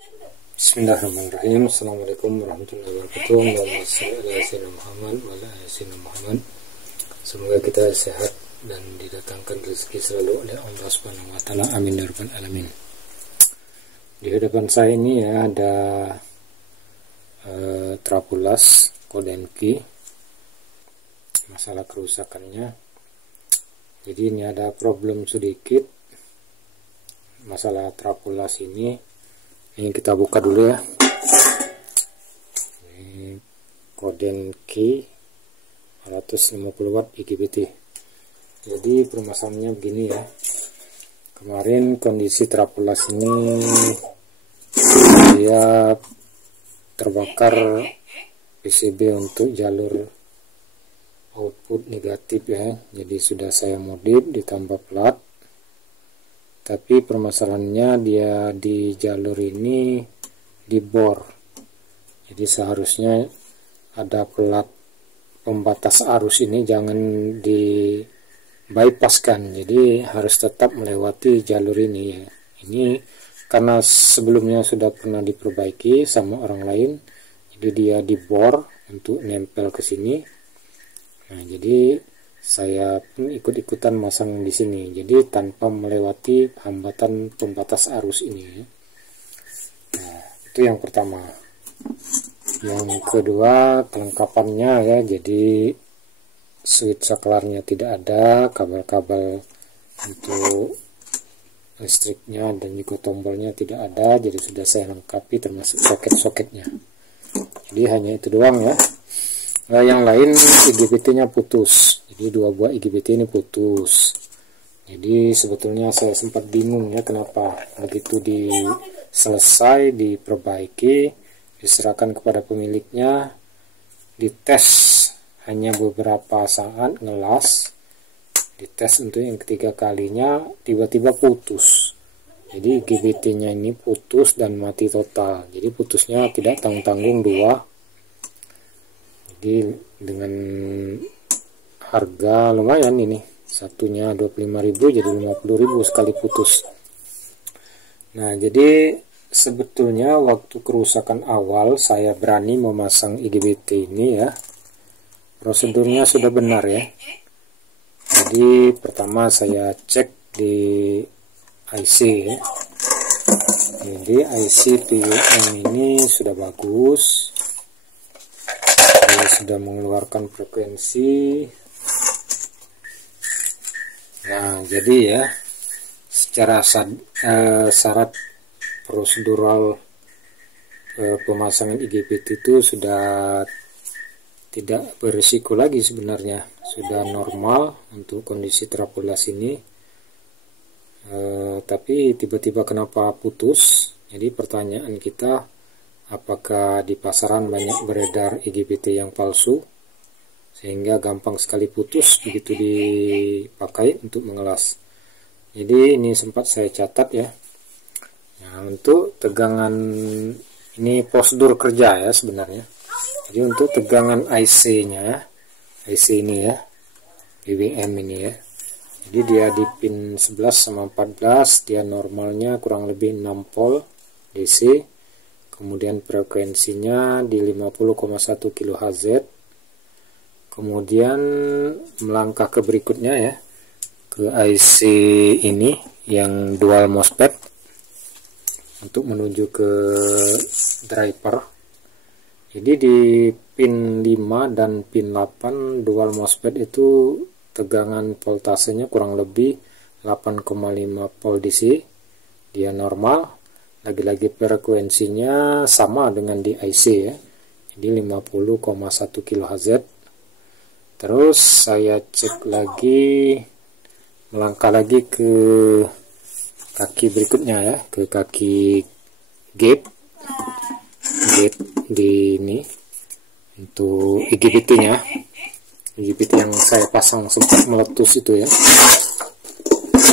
Bismillahirrahmanirrahim. Assalamualaikum warahmatullahi wabarakatuh. Muhammad. Semoga kita sehat dan didatangkan rezeki selalu oleh Allah Subhanahu wa taala. Amin ya rabbal alamin. Di hadapan saya ini ya ada trapulas Kode-Enki. Masalah kerusakannya. Jadi ini ada problem sedikit. Masalah trapulas ini kita buka dulu ya. Ini Kode-Enki 450 watt IGBT. Jadi permasalahannya begini ya. Kemarin kondisi trapulas ini dia terbakar PCB untuk jalur output negatif ya. Jadi sudah saya modif ditambah plat. Tapi permasalahannya dia di jalur ini dibor. Jadi seharusnya ada plat pembatas arus ini jangan di bypasskan. Jadi harus tetap melewati jalur ini ya. Ini karena sebelumnya sudah pernah diperbaiki sama orang lain. Jadi dia dibor untuk nempel ke sini. Nah, jadi saya pun ikut-ikutan masang di sini, jadi tanpa melewati hambatan pembatas arus ini. Nah, itu yang pertama. Yang kedua, kelengkapannya ya, jadi switch saklarnya tidak ada, kabel-kabel untuk listriknya dan juga tombolnya tidak ada, jadi sudah saya lengkapi termasuk soket-soketnya. Jadi hanya itu doang ya. Nah, yang lain IGBT-nya putus. Jadi dua buah IGBT ini putus. Jadi sebetulnya saya sempat bingung ya kenapa begitu selesai diperbaiki, diserahkan kepada pemiliknya, dites hanya beberapa saat ngelas, dites untuk yang ketiga kalinya tiba-tiba putus. Jadi IGBT-nya ini putus dan mati total. Jadi putusnya tidak tanggung-tanggung dua. Jadi dengan harga lumayan ini, satunya 25.000 jadi 50.000 sekali putus. Nah, jadi sebetulnya waktu kerusakan awal saya berani memasang IGBT ini ya, prosedurnya sudah benar ya. Jadi pertama saya cek di IC ya. Jadi IC PWM ini sudah bagus, dia sudah mengeluarkan frekuensi. Nah, jadi ya secara syarat prosedural pemasangan IGBT itu sudah tidak berisiko lagi sebenarnya, sudah normal untuk kondisi trapulas ini. Tapi tiba-tiba kenapa putus? Jadi pertanyaan kita, apakah di pasaran banyak beredar IGBT yang palsu sehingga gampang sekali putus begitu dipakai untuk mengelas. Jadi ini sempat saya catat ya. Nah, untuk tegangan ini prosedur kerja ya sebenarnya. Jadi untuk tegangan IC-nya, IC ini ya, PWM ini ya. Jadi dia di pin 11 sama 14, dia normalnya kurang lebih 6 volt DC. Kemudian frekuensinya di 50,1 kHz. Kemudian melangkah ke berikutnya ya, ke IC ini yang dual MOSFET untuk menuju ke driver. Jadi di pin 5 dan pin 8 dual MOSFET itu tegangan voltasenya kurang lebih 8,5 volt DC, dia normal. Lagi-lagi frekuensinya sama dengan di IC ya, jadi 50,1 kHz. Terus saya cek lagi, melangkah lagi ke kaki berikutnya ya, ke kaki gate di ini untuk IGBT-nya, IGBT yang saya pasang sempat meletus itu ya.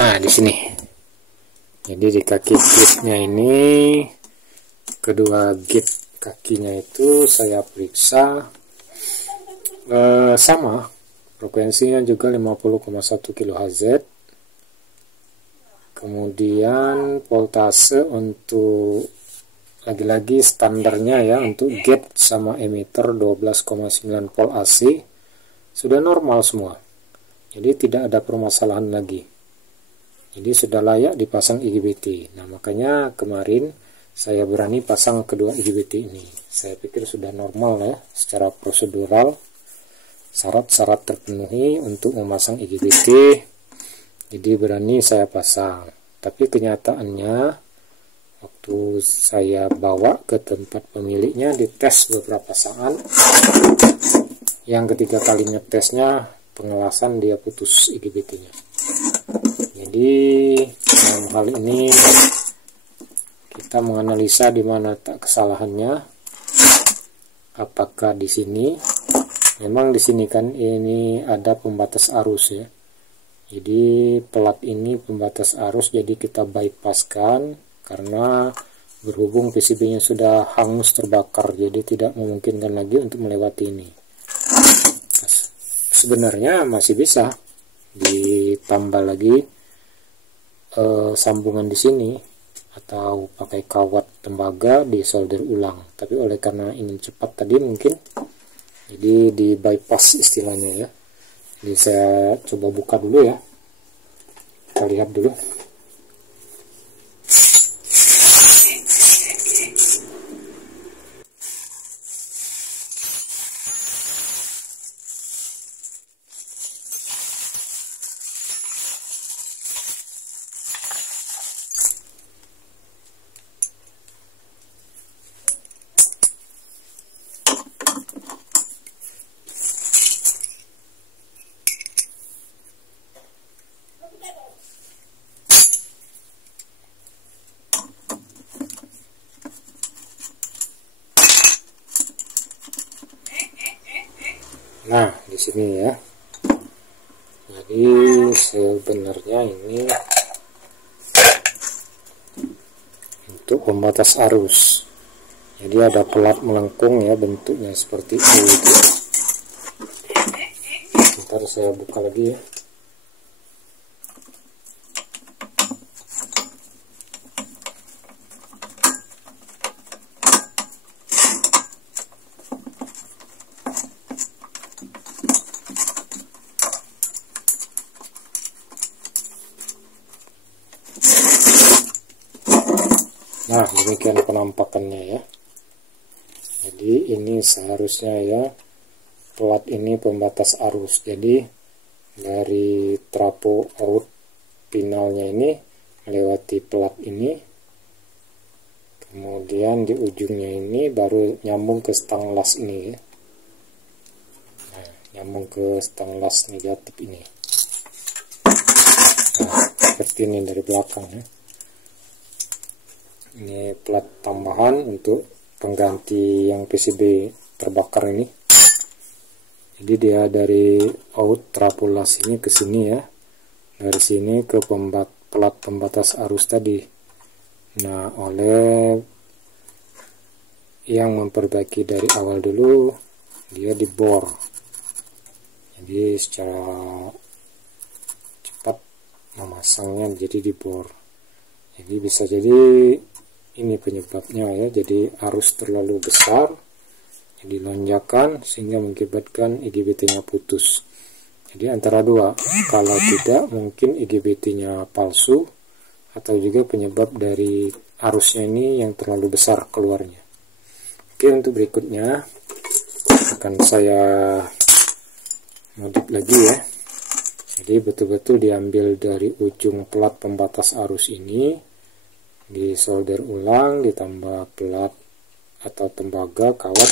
Nah, di sini. Jadi di kaki gate-nya ini, kedua gate kakinya itu saya periksa sama, frekuensinya juga 50,1 kHz. Kemudian voltase untuk lagi-lagi standarnya ya untuk gate sama emitter 12,9 volt AC sudah normal semua, jadi tidak ada permasalahan lagi, jadi sudah layak dipasang IGBT. Nah makanya kemarin saya berani pasang kedua IGBT ini. Saya pikir sudah normal ya, secara prosedural syarat-syarat terpenuhi untuk memasang IGBT, jadi berani saya pasang. Tapi kenyataannya waktu saya bawa ke tempat pemiliknya, dites beberapa saat, yang ketiga kali ngetesnya pengelasan dia putus IGBT-nya. Jadi dalam hal ini kita menganalisa di mana tak kesalahannya. Apakah di sini? Memang di sini kan ini ada pembatas arus ya. Jadi pelat ini pembatas arus, jadi kita bypasskan karena berhubung PCB-nya sudah hangus terbakar, jadi tidak memungkinkan lagi untuk melewati ini. Sebenarnya masih bisa ditambah lagi sambungan di sini atau pakai kawat tembaga disolder ulang, tapi oleh karena ingin cepat tadi mungkin jadi di bypass istilahnya ya. Jadi saya coba buka dulu ya, kita lihat dulu. Nah, di sini ya. Jadi sebenarnya ini untuk pembatas arus. Jadi ada pelat melengkung ya, bentuknya seperti itu. Ntar saya buka lagi ya. Nah, demikian penampakannya ya. Jadi ini seharusnya ya, pelat ini pembatas arus. Jadi dari trafo out finalnya ini melewati pelat ini, kemudian di ujungnya ini baru nyambung ke stang las ini ya. Nah, nyambung ke stang las negatif ini. Nah, seperti ini dari belakang ya. Ini plat tambahan untuk pengganti yang PCB terbakar ini. Jadi dia dari out trafo las ini ke sini ya, dari sini ke plat pembatas arus tadi. Nah, oleh yang memperbaiki dari awal dulu, dia dibor. Jadi secara cepat memasangnya jadi dibor. Jadi bisa jadi ini penyebabnya ya, jadi arus terlalu besar, jadi lonjakan sehingga mengakibatkan IGBT-nya putus. Jadi antara dua, kalau tidak mungkin IGBT-nya palsu atau juga penyebab dari arusnya ini yang terlalu besar keluarnya. Oke, untuk berikutnya akan saya modif lagi ya. Jadi betul-betul diambil dari ujung plat pembatas arus ini, disolder ulang, ditambah pelat atau tembaga kawat,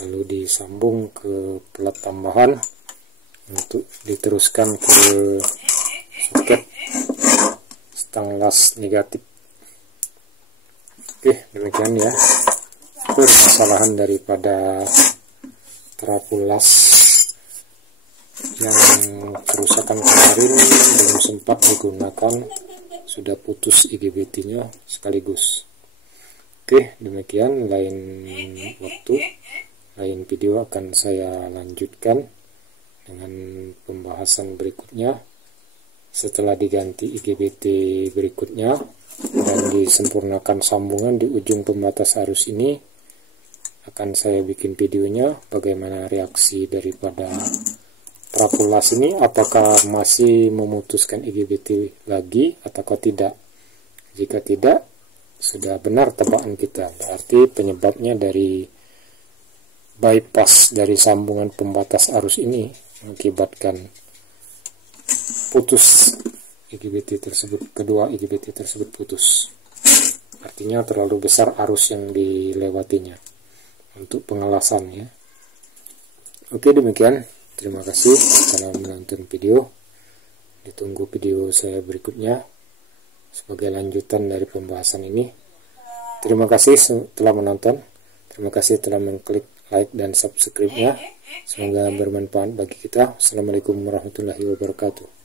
lalu disambung ke pelat tambahan untuk diteruskan ke soket stang las negatif. Oke, demikian ya permasalahan daripada trafo las yang kerusakan kemarin belum sempat digunakan, sudah putus IGBT-nya sekaligus. Oke, demikian. Lain waktu, lain video akan saya lanjutkan dengan pembahasan berikutnya setelah diganti IGBT berikutnya. dan disempurnakan sambungan di ujung pembatas arus ini. Akan saya bikin videonya bagaimana reaksi daripada prapulas ini, apakah masih memutuskan IGBT lagi ataukah tidak. Jika tidak, sudah benar tebakan kita, berarti penyebabnya dari bypass dari sambungan pembatas arus ini mengakibatkan putus IGBT tersebut, kedua IGBT tersebut putus. Artinya terlalu besar arus yang dilewatinya untuk pengelasannya. Oke, demikian. Terima kasih telah menonton video. Ditunggu video saya berikutnya sebagai lanjutan dari pembahasan ini. Terima kasih telah menonton. Terima kasih telah mengklik like dan subscribe-nya. Semoga bermanfaat bagi kita. Assalamualaikum warahmatullahi wabarakatuh.